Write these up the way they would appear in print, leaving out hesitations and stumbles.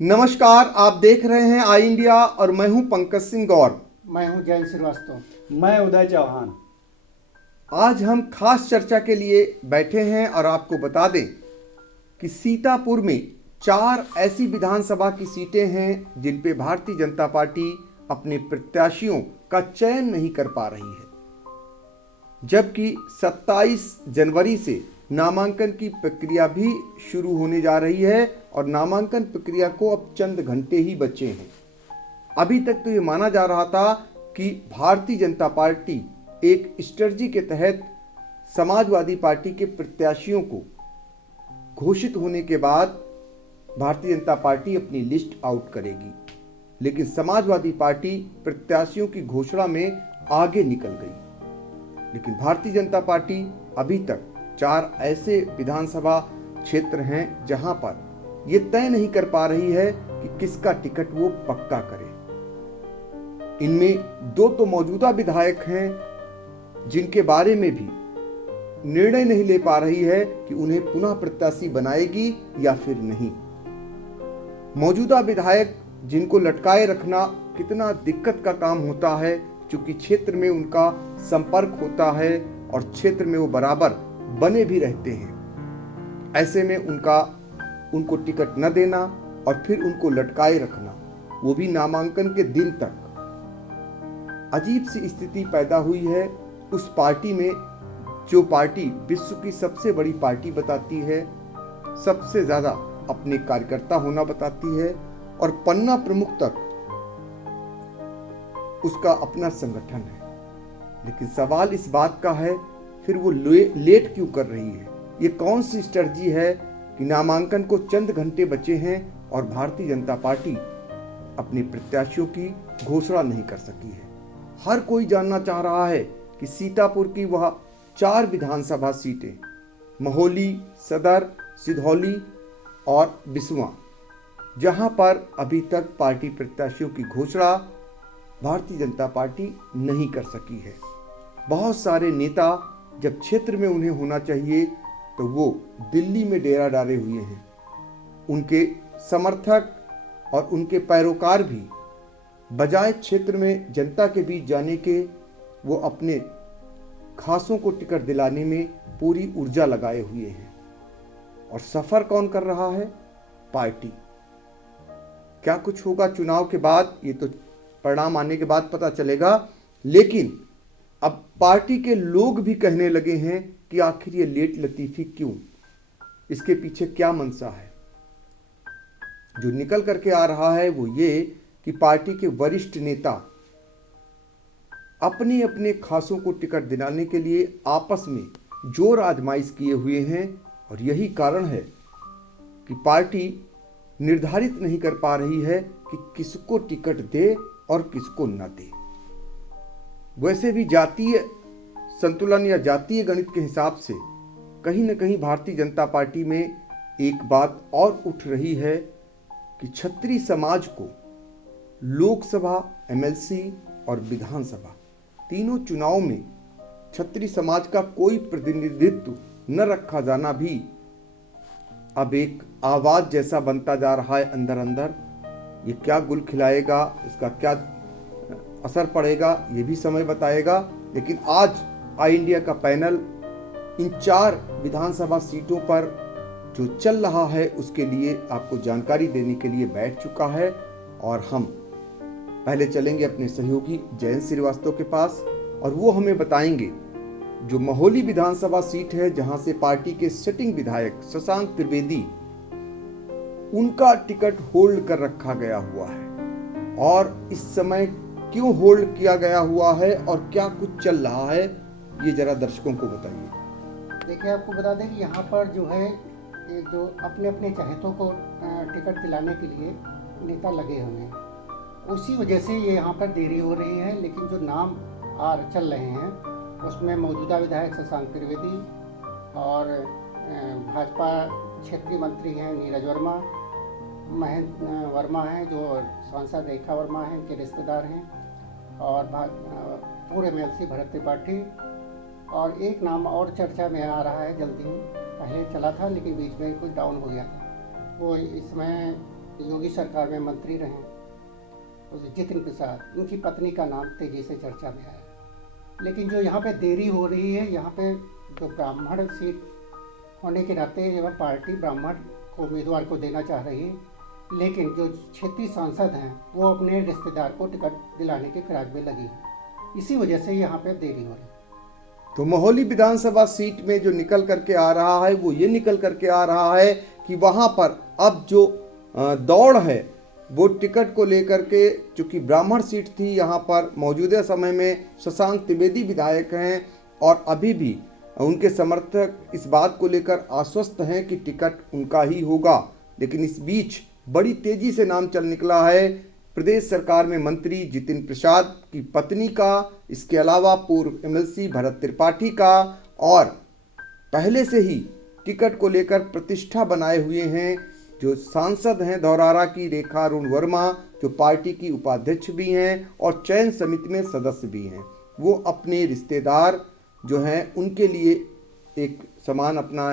नमस्कार, आप देख रहे हैं आई इंडिया और मैं हूं पंकज सिंह गौर। मैं हूं जयंत श्रीवास्तव। मैं उदय चौहान। आज हम खास चर्चा के लिए बैठे हैं और आपको बता दें कि सीतापुर में 4 ऐसी विधानसभा की सीटें हैं जिन पे भारतीय जनता पार्टी अपने प्रत्याशियों का चयन नहीं कर पा रही है, जबकि 27 जनवरी से नामांकन की प्रक्रिया भी शुरू होने जा रही है और नामांकन प्रक्रिया को अब चंद घंटे ही बचे हैं। अभी तक तो ये माना जा रहा था कि भारतीय जनता पार्टी एक स्ट्रेटजी के तहत समाजवादी पार्टी के प्रत्याशियों को घोषित होने के बाद भारतीय जनता पार्टी अपनी लिस्ट आउट करेगी, लेकिन समाजवादी पार्टी प्रत्याशियों की घोषणा में आगे निकल गई। लेकिन भारतीय जनता पार्टी अभी तक 4 ऐसे विधानसभा क्षेत्र हैं जहां पर यह तय नहीं कर पा रही है कि किसका टिकट वो पक्का करे। इनमें 2 तो मौजूदा विधायक हैं जिनके बारे में भी निर्णय नहीं ले पा रही है कि उन्हें पुनः प्रत्याशी बनाएगी या फिर नहीं। मौजूदा विधायक जिनको लटकाए रखना कितना दिक्कत का काम होता है, क्योंकि क्षेत्र में उनका संपर्क होता है और क्षेत्र में वो बराबर बने भी रहते हैं। ऐसे में उनको टिकट न देना और फिर उनको लटकाए रखना, वो भी नामांकन के दिन तक, अजीब सी स्थिति पैदा हुई है उस पार्टी में जो पार्टी विश्व की सबसे बड़ी पार्टी बताती है, सबसे ज्यादा अपने कार्यकर्ता होना बताती है और पन्ना प्रमुख तक उसका अपना संगठन है। लेकिन सवाल इस बात का है, फिर वो लेट क्यों कर रही है? ये कौन सी स्ट्रेटजी है कि नामांकन को चंद घंटे बचे हैं और भारतीय जनता पार्टी अपने प्रत्याशियों की घोषणा नहीं कर सकी है। हर कोई जानना चाह रहा है कि सीतापुर की वह 4 विधानसभा सीटें, महोली, सदर, सिधौली और बिसवा, जहां पर अभी तक पार्टी प्रत्याशियों की घोषणा भारतीय जनता पार्टी नहीं कर सकी है। बहुत सारे नेता जब क्षेत्र में उन्हें होना चाहिए तो वो दिल्ली में डेरा डाले हुए हैं। उनके समर्थक और उनके पैरोकार भी बजाय क्षेत्र में जनता के बीच जाने के, वो अपने खासों को टिकट दिलाने में पूरी ऊर्जा लगाए हुए हैं। और सफर कौन कर रहा है? पार्टी। क्या कुछ होगा चुनाव के बाद, ये तो परिणाम आने के बाद पता चलेगा, लेकिन अब पार्टी के लोग भी कहने लगे हैं कि आखिर ये लेट लतीफी क्यों, इसके पीछे क्या मंशा है। जो निकल करके आ रहा है वो ये कि पार्टी के वरिष्ठ नेता अपने अपने खासों को टिकट दिलाने के लिए आपस में जोर आजमाइश किए हुए हैं और यही कारण है कि पार्टी निर्धारित नहीं कर पा रही है कि किसको टिकट दे और किसको न दे। वैसे भी जातीय संतुलन या जातीय गणित के हिसाब से कहीं न कहीं भारतीय जनता पार्टी में एक बात और उठ रही है कि क्षत्रिय समाज को लोकसभा, एमएलसी और विधानसभा तीनों चुनाव में क्षत्रिय समाज का कोई प्रतिनिधित्व न रखा जाना भी अब एक आवाज जैसा बनता जा रहा है अंदर अंदर। ये क्या गुल खिलाएगा, इसका क्या असर पड़ेगा, ये भी समय बताएगा। लेकिन आज आई इंडिया का पैनल इन 4 विधानसभा सीटों पर जो चल रहा है उसके लिए आपको जानकारी देने के लिए बैठ चुका है। और हम पहले चलेंगे अपने सहयोगी जयंत श्रीवास्तव के पास और वो हमें बताएंगे जो महोली विधानसभा सीट है, जहां से पार्टी के सिटिंग विधायक शशांक त्रिवेदी, उनका टिकट होल्ड कर रखा गया हुआ है और इस समय क्यों होल्ड किया गया हुआ है और क्या कुछ चल रहा है, ये जरा दर्शकों को बताइए। देखिए, आपको बता दें कि यहाँ पर जो है एक जो अपने अपने चाहतों को टिकट दिलाने के लिए नेता लगे हुए हैं, उसी वजह से ये यहाँ पर देरी हो रही है। लेकिन जो नाम चल रहे हैं उसमें मौजूदा विधायक शशांक त्रिवेदी और भाजपा क्षेत्रीय मंत्री हैं नीरज वर्मा, महेंद्र वर्मा हैं जो सांसद रेखा वर्मा हैं, इनके रिश्तेदार हैं, और पूर्व एमएलसी भरत त्रिपाठी, और एक नाम और चर्चा में आ रहा है, जल्दी पहले चला था लेकिन बीच में कुछ डाउन हो गया था, वो इसमें योगी सरकार में मंत्री रहे उस जितिन प्रसाद, उनकी पत्नी का नाम तेजी से चर्चा में आया। लेकिन जो यहाँ पे देरी हो रही है, यहाँ पे जो ब्राह्मण सीट होने के नाते वह पार्टी ब्राह्मण को उम्मीदवार को देना चाह रही है, लेकिन जो क्षेत्रीय सांसद हैं वो अपने रिश्तेदार को टिकट दिलाने के फिराक में लगी है। इसी वजह से यहाँ पे देरी हो रही है। तो मोहाली विधानसभा सीट में जो निकल करके आ रहा है वो ये निकल करके आ रहा है कि वहाँ पर अब जो दौड़ है वो टिकट को लेकर के, चूँकि ब्राह्मण सीट थी, यहाँ पर मौजूदा समय में शशांक त्रिवेदी विधायक हैं और अभी भी उनके समर्थक इस बात को लेकर आश्वस्त हैं कि टिकट उनका ही होगा। लेकिन इस बीच बड़ी तेजी से नाम चल निकला है प्रदेश सरकार में मंत्री जितिन प्रसाद की पत्नी का, इसके अलावा पूर्व एमएलसी भरत त्रिपाठी का, और पहले से ही टिकट को लेकर प्रतिष्ठा बनाए हुए हैं जो सांसद हैं धौरारा की रेखा अरुण वर्मा, जो पार्टी की उपाध्यक्ष भी हैं और चयन समिति में सदस्य भी हैं। वो अपने रिश्तेदार जो हैं उनके लिए एक समान अपना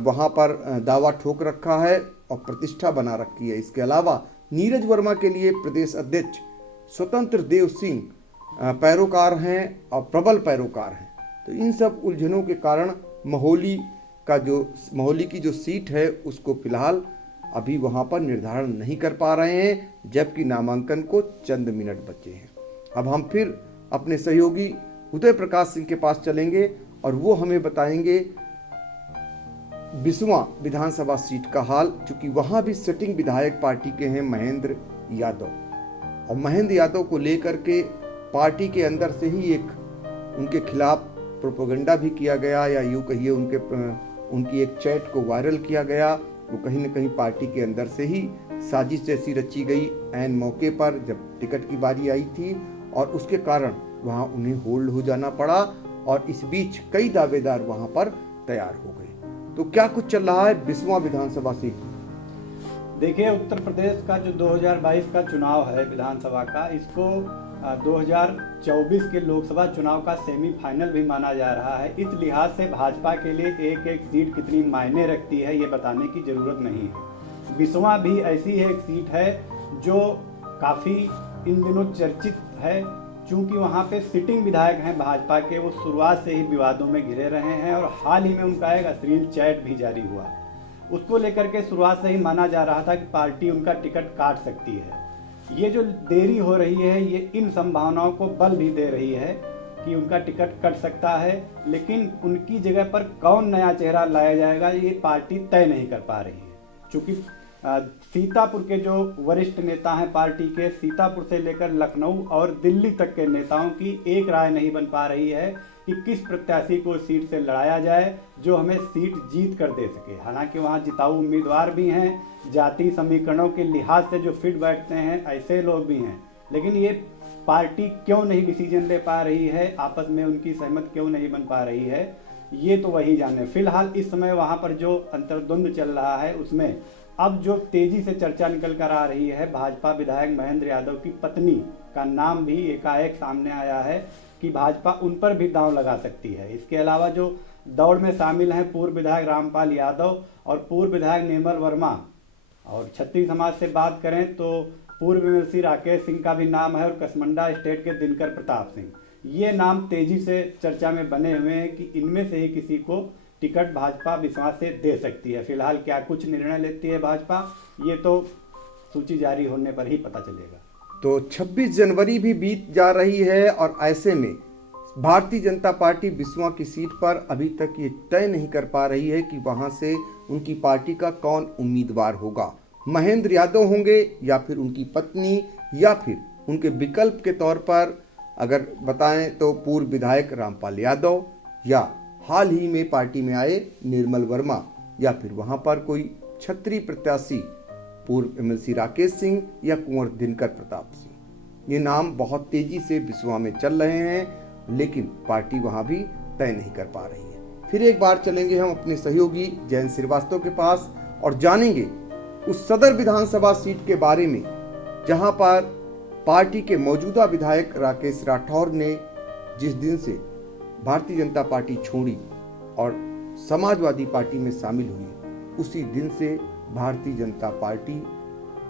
वहाँ पर दावा ठोक रखा है और प्रतिष्ठा बना रखी है। इसके अलावा नीरज वर्मा के लिए प्रदेश अध्यक्ष स्वतंत्र देव सिंह पैरोकार हैं और प्रबल पैरोकार हैं। तो इन सब उलझनों के कारण मोहाली की जो सीट है उसको फिलहाल अभी वहाँ पर निर्धारण नहीं कर पा रहे हैं, जबकि नामांकन को चंद मिनट बचे हैं। अब हम फिर अपने सहयोगी उदय प्रकाश सिंह के पास चलेंगे और वो हमें बताएंगे बिस्वा विधानसभा सीट का हाल, क्योंकि वहाँ भी सिटिंग विधायक पार्टी के हैं महेंद्र यादव, और महेंद्र यादव को लेकर के पार्टी के अंदर से ही एक उनके खिलाफ प्रोपेगेंडा भी किया गया, या यूँ कहिए उनकी एक चैट को वायरल किया गया। वो कहीं न कहीं पार्टी के अंदर से ही साजिश जैसी रची गई ऐन मौके पर जब टिकट की बारी आई थी, और उसके कारण वहाँ उन्हें होल्ड हो जाना पड़ा और इस बीच कई दावेदार वहाँ पर तैयार हो गए। तो क्या कुछ चल रहा है बिस्वा विधानसभा सीट? देखिए, उत्तर प्रदेश का जो 2022 का चुनाव है विधानसभा का, इसको 2024 के लोकसभा चुनाव का सेमीफाइनल भी माना जा रहा है। इस लिहाज से भाजपा के लिए एक एक सीट कितनी मायने रखती है ये बताने की जरूरत नहीं है। बिस्वा भी ऐसी एक सीट है जो काफ़ी इन दिनों चर्चित है, चूँकि वहाँ पे सिटिंग विधायक हैं भाजपा के, वो शुरुआत से ही विवादों में घिरे रहे हैं और हाल ही में उनका एक अश्लील चैट भी जारी हुआ। उसको लेकर के शुरुआत से ही माना जा रहा था कि पार्टी उनका टिकट काट सकती है। ये जो देरी हो रही है ये इन संभावनाओं को बल भी दे रही है कि उनका टिकट कट सकता है, लेकिन उनकी जगह पर कौन नया चेहरा लाया जाएगा ये पार्टी तय नहीं कर पा रही है। चूँकि सीतापुर के जो वरिष्ठ नेता हैं पार्टी के, सीतापुर से लेकर लखनऊ और दिल्ली तक के नेताओं की एक राय नहीं बन पा रही है कि किस प्रत्याशी को सीट से लड़ाया जाए जो हमें सीट जीत कर दे सके। हालांकि वहाँ जिताऊ उम्मीदवार भी हैं, जाति समीकरणों के लिहाज से जो फिट बैठते हैं ऐसे लोग भी हैं, लेकिन ये पार्टी क्यों नहीं डिसीजन ले पा रही है, आपस में उनकी सहमत क्यों नहीं बन पा रही है, ये तो वही जाने। फिलहाल इस समय वहाँ पर जो अंतर्द्वंद चल रहा है उसमें अब जो तेजी से चर्चा निकल कर आ रही है, भाजपा विधायक महेंद्र यादव की पत्नी का नाम भी एकाएक सामने आया है कि भाजपा उन पर भी दांव लगा सकती है। इसके अलावा जो दौड़ में शामिल हैं पूर्व विधायक रामपाल यादव और पूर्व विधायक निर्मल वर्मा, और छत्री समाज से बात करें तो पूर्व एमएलसी राकेश सिंह का भी नाम है, और कसमंडा स्टेट के दिनकर प्रताप सिंह, ये नाम तेजी से चर्चा में बने हुए हैं कि इनमें से ही किसी को टिकट भाजपा विश्वास से दे सकती है। फिलहाल क्या कुछ निर्णय लेती है भाजपा, ये तो सूची जारी होने पर ही पता चलेगा। तो 26 जनवरी भी बीत जा रही है और ऐसे में भारतीय जनता पार्टी बिस्वा की सीट पर अभी तक ये तय नहीं कर पा रही है कि वहां से उनकी पार्टी का कौन उम्मीदवार होगा। महेंद्र यादव होंगे या फिर उनकी पत्नी, या फिर उनके विकल्प के तौर पर अगर बताएं तो पूर्व विधायक रामपाल यादव, या हाल ही में पार्टी में आए निर्मल वर्मा, या फिर वहां पर कोई छत्री प्रत्याशी पूर्व एमएलसी राकेश सिंह या कुंवर दिनकर प्रताप सिंह। ये नाम बहुत तेजी से बिस्वा में चल रहे हैं, लेकिन पार्टी वहां भी तय नहीं कर पा रही है। फिर एक बार चलेंगे हम अपने सहयोगी जयंत श्रीवास्तव के पास और जानेंगे उस सदर विधानसभा सीट के बारे में जहां पर पार्टी के मौजूदा विधायक राकेश राठौर ने जिस दिन से भारतीय जनता पार्टी छोड़ी और समाजवादी पार्टी में शामिल हुई, उसी दिन से भारतीय जनता पार्टी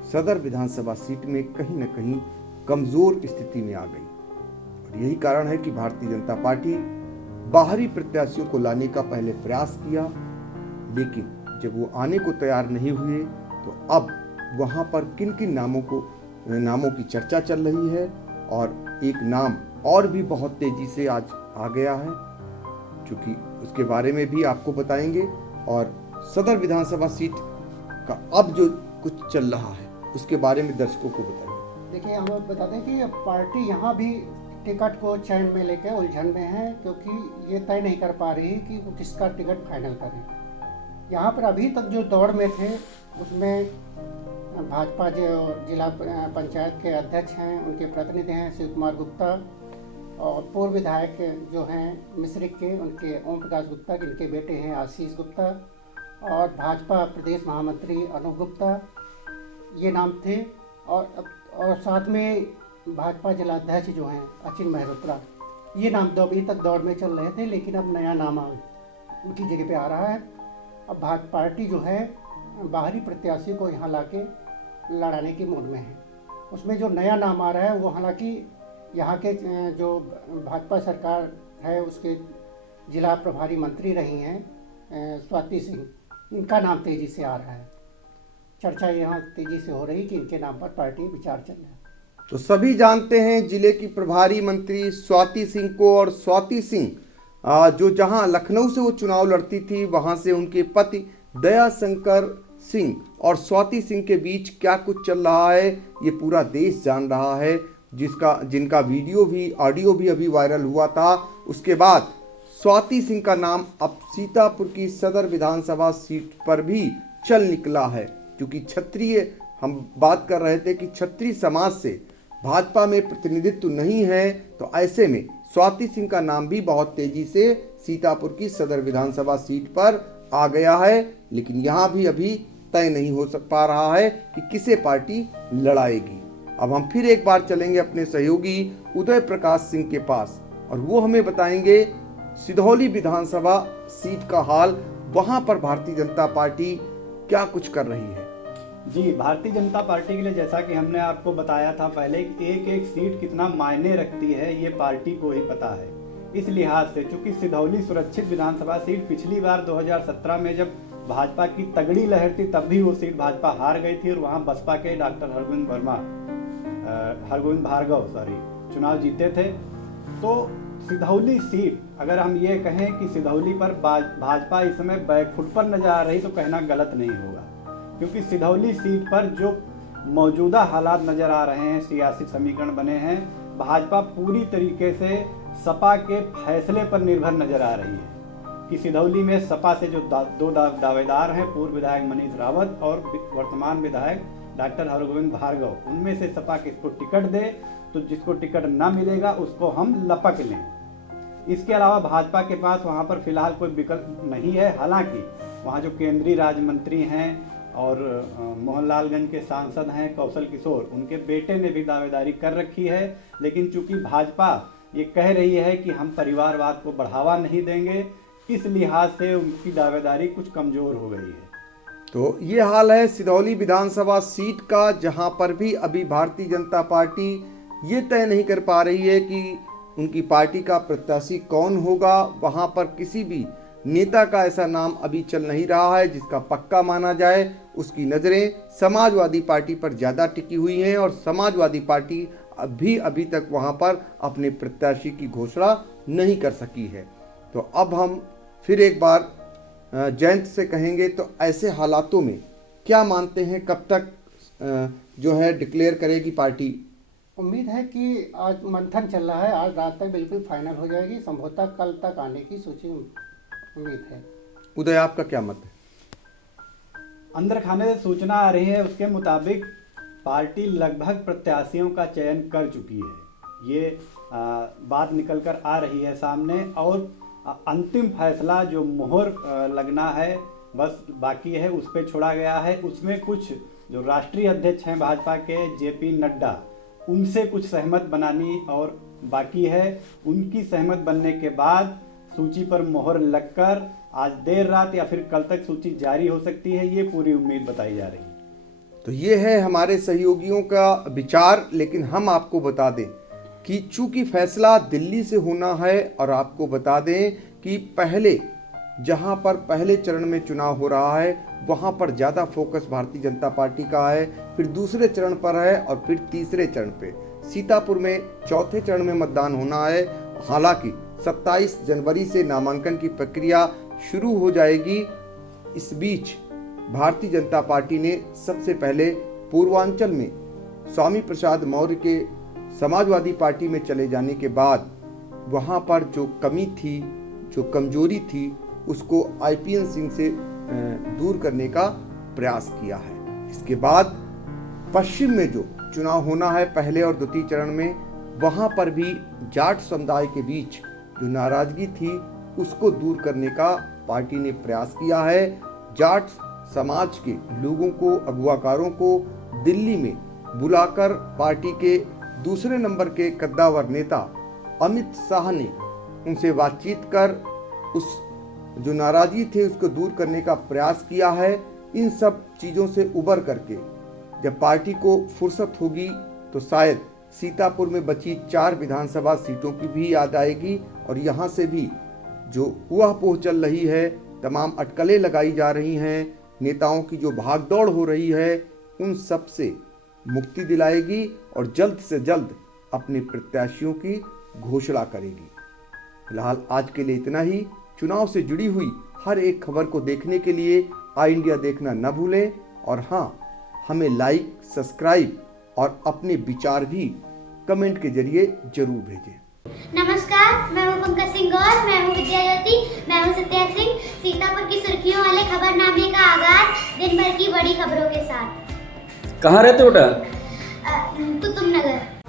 सदर विधानसभा सीट में कहीं न कहीं कमजोर स्थिति में आ गई। और यही कारण है कि भारतीय जनता पार्टी बाहरी प्रत्याशियों को लाने का पहले प्रयास किया, लेकिन जब वो आने को तैयार नहीं हुए तो अब वहाँ पर किन किन नामों की चर्चा चल रही है। और एक नाम और भी बहुत तेजी से आज आ गया है, क्योंकि उसके बारे में भी आपको बताएंगे। और सदर विधानसभा सीट का अब जो कुछ चल रहा है उसके बारे में दर्शकों को बताइए। देखिए, हम बता दें कि पार्टी यहाँ भी टिकट को चयन में लेकर उलझन में है, क्योंकि ये तय नहीं कर पा रही कि वो किसका टिकट फाइनल करें। यहाँ पर अभी तक जो दौड़ में थे उसमें भाजपा जो जिला पंचायत के अध्यक्ष हैं, उनके प्रतिनिधि हैं शिव कुमार गुप्ता, और पूर्व विधायक जो हैं मिश्रिक के, उनके ओम प्रकाश गुप्ता, जिनके बेटे हैं आशीष गुप्ता, और भाजपा प्रदेश महामंत्री अनूप गुप्ता, ये नाम थे। और साथ में भाजपा जिलाध्यक्ष जो हैं अचिन मेहरोत्रा, ये नाम अभी तक दौड़ में चल रहे थे, लेकिन अब नया नाम उनकी जगह पे आ रहा है। अब भाजपा पार्टी जो है बाहरी प्रत्याशी को यहाँ लाके लड़ाने की मूड में है। उसमें जो नया नाम आ रहा है वो हालांकि यहाँ के जो भाजपा सरकार है उसके जिला प्रभारी मंत्री रही हैं स्वाति सिंह, इनका नाम तेज़ी से आ रहा है। चर्चा यहाँ तेज़ी से हो रही कि इनके नाम पर पार्टी विचार चल रहा है। तो सभी जानते हैं जिले की प्रभारी मंत्री स्वाति सिंह को, और स्वाति सिंह जो जहां लखनऊ से वो चुनाव लड़ती थी वहां से उनके पति दया शंकर सिंह और स्वाति सिंह के बीच क्या कुछ चल रहा है ये पूरा देश जान रहा है, जिनका वीडियो भी ऑडियो भी अभी वायरल हुआ था। उसके बाद स्वाति सिंह का नाम अब सीतापुर की सदर विधानसभा सीट पर भी चल निकला है, क्योंकि क्षत्रिय, हम बात कर रहे थे कि क्षत्रिय समाज से भाजपा में प्रतिनिधित्व नहीं है, तो ऐसे में स्वाति सिंह का नाम भी बहुत तेजी से सीतापुर की सदर विधानसभा सीट पर आ गया है। लेकिन यहाँ भी अभी तय नहीं हो पा रहा है कि किसे पार्टी लड़ाएगी। अब हम फिर एक बार चलेंगे अपने सहयोगी उदय प्रकाश सिंह के पास, और वो हमें बताएंगे सिधौली विधानसभा सीट का हाल, वहां पर भारतीय जनता पार्टी क्या कुछ कर रही है। जी, भारतीय जनता पार्टी के लिए जैसा कि हमने आपको बताया था पहले, एक एक सीट कितना मायने रखती है ये पार्टी को ही पता है। इस लिहाज से चूंकि सिधौली सुरक्षित विधानसभा सीट पिछली बार 2017 में जब भाजपा की तगड़ी लहर थी तब भी वो सीट भाजपा हार गई थी, और वहाँ बसपा के डॉक्टर हरगोविंद भार्गव चुनाव जीते थे। तो सिधौली सीट, अगर हम ये कहें कि सिधौली पर भाजपा इस समय बैकफुट पर नजर आ रही तो कहना गलत नहीं होगा, क्योंकि सिधौली सीट पर जो मौजूदा हालात नजर आ रहे हैं, सियासी समीकरण बने हैं, भाजपा पूरी तरीके से सपा के फैसले पर निर्भर नजर आ रही है कि सिधौली में सपा से जो दो दावेदार हैं, पूर्व विधायक मनीष रावत और वर्तमान विधायक डॉक्टर हरगोविंद भार्गव, उनमें से सपा किसको टिकट दे तो जिसको टिकट ना मिलेगा उसको हम लपक लें। इसके अलावा भाजपा के पास वहाँ पर फिलहाल कोई विकल्प नहीं है। हालांकि वहाँ जो केंद्रीय राज्य मंत्री हैं और मोहनलालगंज के सांसद हैं कौशल किशोर, उनके बेटे ने भी दावेदारी कर रखी है, लेकिन चूंकि भाजपा ये कह रही है कि हम परिवारवाद को बढ़ावा नहीं देंगे, इस लिहाज से उनकी दावेदारी कुछ कमजोर हो गई है। तो ये हाल है सिधौली विधानसभा सीट का, जहां पर भी अभी भारतीय जनता पार्टी ये तय नहीं कर पा रही है कि उनकी पार्टी का प्रत्याशी कौन होगा। वहां पर किसी भी नेता का ऐसा नाम अभी चल नहीं रहा है जिसका पक्का माना जाए। उसकी नज़रें समाजवादी पार्टी पर ज़्यादा टिकी हुई हैं, और समाजवादी पार्टी अभी तक वहां पर अपने प्रत्याशी की घोषणा नहीं कर सकी है। तो अब हम फिर एक बार जयंत से कहेंगे, तो ऐसे हालातों में क्या मानते हैं कब तक जो है डिक्लेयर करेगी पार्टी? उम्मीद है कि आज मंथन चल रहा है, आज रात तक बिल्कुल फाइनल हो जाएगी, संभवतः कल तक आने की सोची उम्मीद है। उदय, आपका क्या मत है? अंदर खाने से सूचना आ रही है, उसके मुताबिक पार्टी लगभग प्रत्याशियों का चयन कर चुकी है। ये बात निकल कर आ रही है सामने, और अंतिम फैसला जो मोहर लगना है बस बाकी है, उस पर छोड़ा गया है। उसमें कुछ जो राष्ट्रीय अध्यक्ष हैं भाजपा के जेपी नड्डा, उनसे कुछ सहमत बनानी और बाकी है। उनकी सहमत बनने के बाद सूची पर मोहर लगकर आज देर रात या फिर कल तक सूची जारी हो सकती है, ये पूरी उम्मीद बताई जा रही है। तो ये है हमारे सहयोगियों का विचार, लेकिन हम आपको बता दें कि चूंकि फैसला दिल्ली से होना है, और आपको बता दें कि पहले जहां पर पहले चरण में चुनाव हो रहा है वहां पर ज़्यादा फोकस भारतीय जनता पार्टी का है, फिर दूसरे चरण पर है और फिर तीसरे चरण पे। सीतापुर में चौथे चरण में मतदान होना है। हालांकि 27 जनवरी से नामांकन की प्रक्रिया शुरू हो जाएगी। इस बीच भारतीय जनता पार्टी ने सबसे पहले पूर्वांचल में स्वामी प्रसाद मौर्य के समाजवादी पार्टी में चले जाने के बाद वहां पर जो कमी थी, जो कमजोरी थी, उसको आईपीएन सिंह से दूर करने का प्रयास किया है। इसके बाद पश्चिम में जो चुनाव होना है पहले और द्वितीय चरण में, वहां पर भी जाट समुदाय के बीच जो नाराजगी थी उसको दूर करने का पार्टी ने प्रयास किया है। जाट समाज के लोगों को, अगुवाकारों को दिल्ली में बुलाकर पार्टी के दूसरे नंबर के कद्दावर नेता अमित शाह ने उनसे बातचीत कर उस जो नाराजगी थे उसको दूर करने का प्रयास किया है। इन सब चीज़ों से उबर करके जब पार्टी को फुर्सत होगी तो शायद सीतापुर में बची 4 विधानसभा सीटों की भी याद आएगी, और यहाँ से भी जो हुआपोह चल रही है, तमाम अटकलें लगाई जा रही हैं, नेताओं की जो भागदौड़ हो रही है, उन सब से मुक्ति दिलाएगी और जल्द से जल्द अपने प्रत्याशियों की घोषणा करेगी। फिलहाल आज के लिए इतना ही। चुनाव से जुड़ी हुई हर एक खबर को देखने के लिए आई इंडिया देखना न भूलें, और हाँ, हमें लाइक, सब्सक्राइब और अपने विचार भी कमेंट के जरिए जरूर भेजें। नमस्कार, मैं हूं पंकज सिंह गौर, मैं हूं विद्या ज्योति, मैं हूं सत्या सिंह। सीतापुर की सुर्खियों वाले खबरनामे का आगाज दिन भर की बड़ी खबरों के साथ। कहाँ रहते हो बेटा? कुतुब नगर।